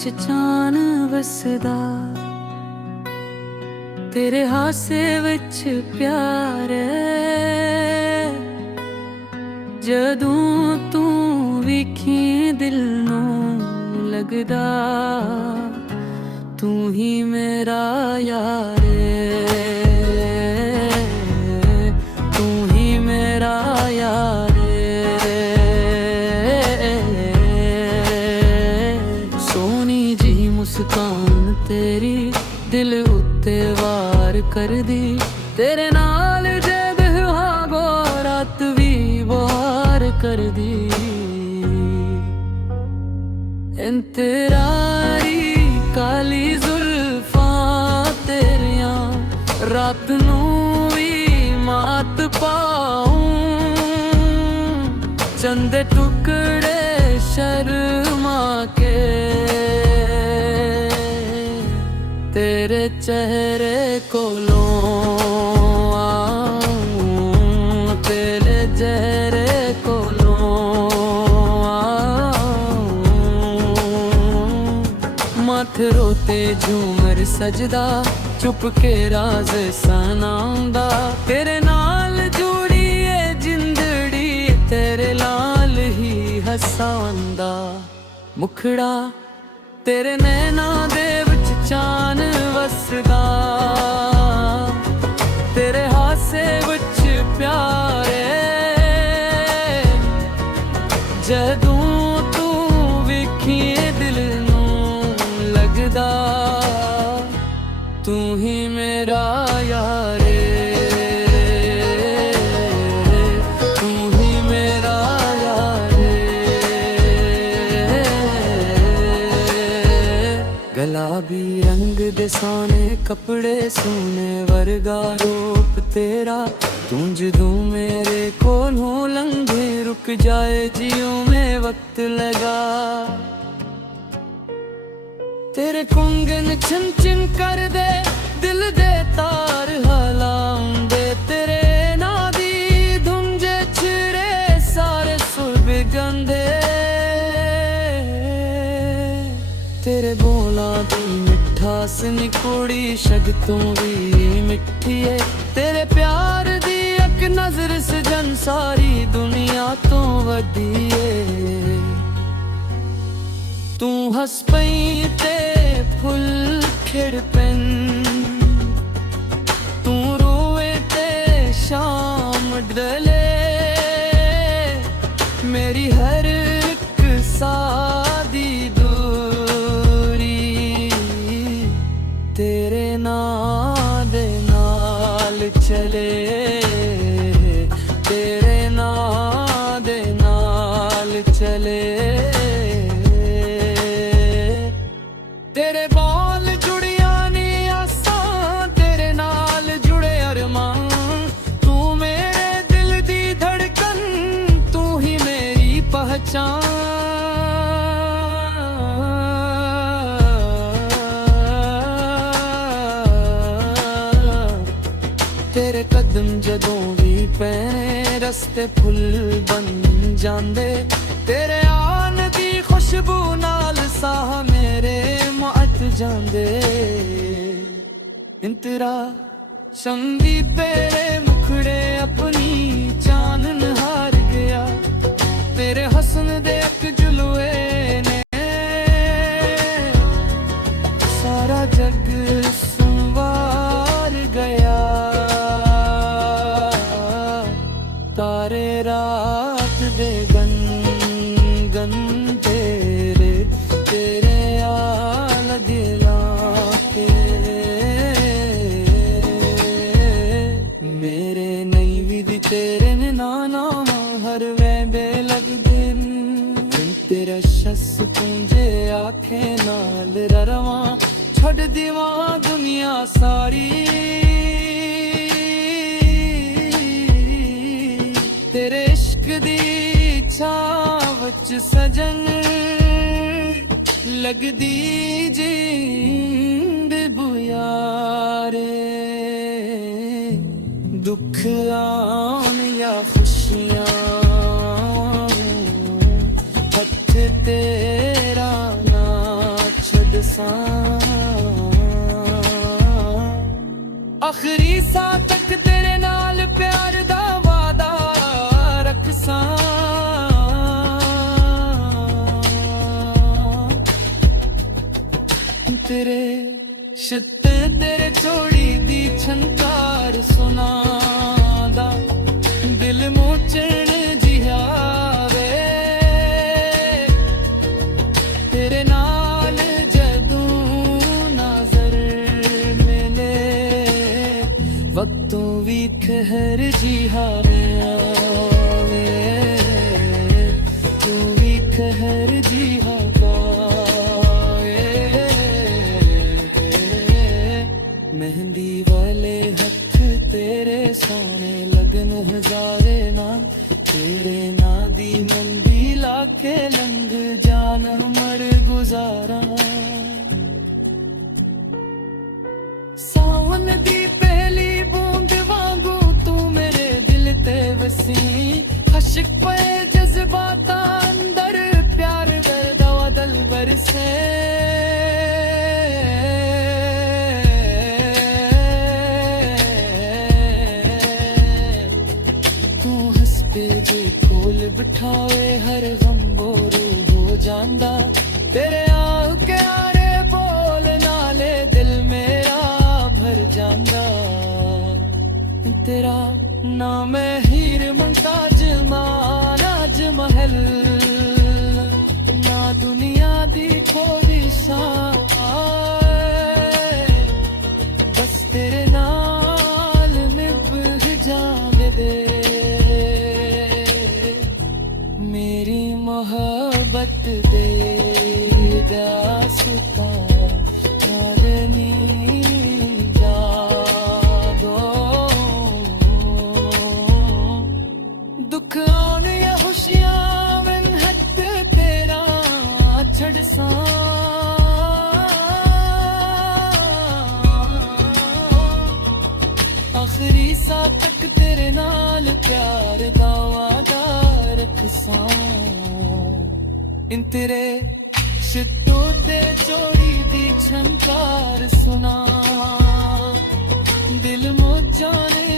विच चान वसदा, तेरे हासे विच प्यार है। जदों तू विखी दिल नूं लगदा, तू ही मेरा यार है, तू ही मेरा यार है। सोनी जी मुस्कान तेरी दिल उत्ते वार कर दी, तेरे नाल जद हागो रात भी बार कर दी। इंतरारी काली जुल्फां तेरियां, रात नूं भी मात पाऊं। चंद टुकड़े शर्मा के तेरे चेहरे कोलों आऊं, तेरे चेहरे कोलों आऊं। माथे रोते झूमर सजदा, चुप के राज सनांदा। तेरे नाल जुड़ी है जिंदड़ी, तेरे लाल ही हसांदा। मुखड़ा तेरे नैना दे विच चान वसदा, तेरे हासे विच प्यार है। जदों तू विखी दिल नूं लगदा, तू ही मेरा यार है, तू ही मेरा यार है। गुलाबी रंग दे सोने कपड़े, सोने वर्गा रूप तेरा। तू जदों मेरे कोलों लंघे, रुक जाए जियों में वक्त लगा। तेरे कुंगन छिन छिन कर दे, दिल दे तार हलाउंदे। तेरे नादी धुंजे छिरे, सारे सुर बिगंदे। तेरे बोलां दी मिठास नी कुड़ी, शगतों भी मिठी है। तेरे प्यार दी एक नजर सजन, सारी दुनिया तो वड्डी है। तू हस पई ते फुल खिड़ पैन, तू रोए ते शाम डले। मेरी हर एक सादी दूरी, तेरे नाल दे नाल चले, तेरे नाल दे नाल चले। तेरे बाल जुड़िया नी आसां, तेरे नाल जुड़े अरमान। तू मेरे दिल दी धड़कन, तू ही मेरी पहचान। तेरे कदम जदों भी पैने, रस्ते फुल बन जांदे। तेरे आन दी खुशबू नाल साह मेरे मुअत जांदे। इंतरा शंदी तेरे मुखड़े, अपनी चानन हार गया। तेरे हसन दे एक जुलवे ने सारा जग संवार गया। तारे रात दे गन गन तेरे, तेरे आल दिला के। मेरे नई विधि तेरे ने नाना, हर वेबे लगदे। तेरा शस पूंजे आखे नाल ररवा, छड़ दीवा दुनिया सारी। तेरे इश्क दी छाव च सजन, लगदी जिंद बुयारे। दुख आन या खुशियां, हथ तेरा नाच आखिरी साह तक तेरे नाल प्यार दा वादा रखसां तेरे शिते तेरे चोड़ी दी छनकार सुनादा दिल मोचण जिहावे तेरे नाल जदूं नजर मिले वक्तों भी खहर जिहावे आवे तू भी खहर जिहागा मेहंदी वाले हथ तेरे सोने लगन हजारे नाम तेरे ना दी मंदी लाके लंघ जान मर गुजारा सावन दी पहली बूंद वांगू तू मेरे दिल ते वसी अशिक पे जज्बाता अंदर प्यार करदा दिल बरसे कोल बिठावे हर गम बोरू हो जांदा तेरे आह के आरे बोल नाले दिल मेरा भर जांदा तेरा नाम है हीर मुमताज महाराज महल ना दुनिया दी खोदी बस तेरे नाल निभ जावे दे मेरी मोहब्बत दे दास्ता यादनी जागो दुख आने या खुशियां मन हद तेरा छड़सा आखिरी साह तक तेरे नाल प्यार दा वादा रखसां इन तेरे शिट्टो ते चोरी दी छनकार सुना दिल मो जाने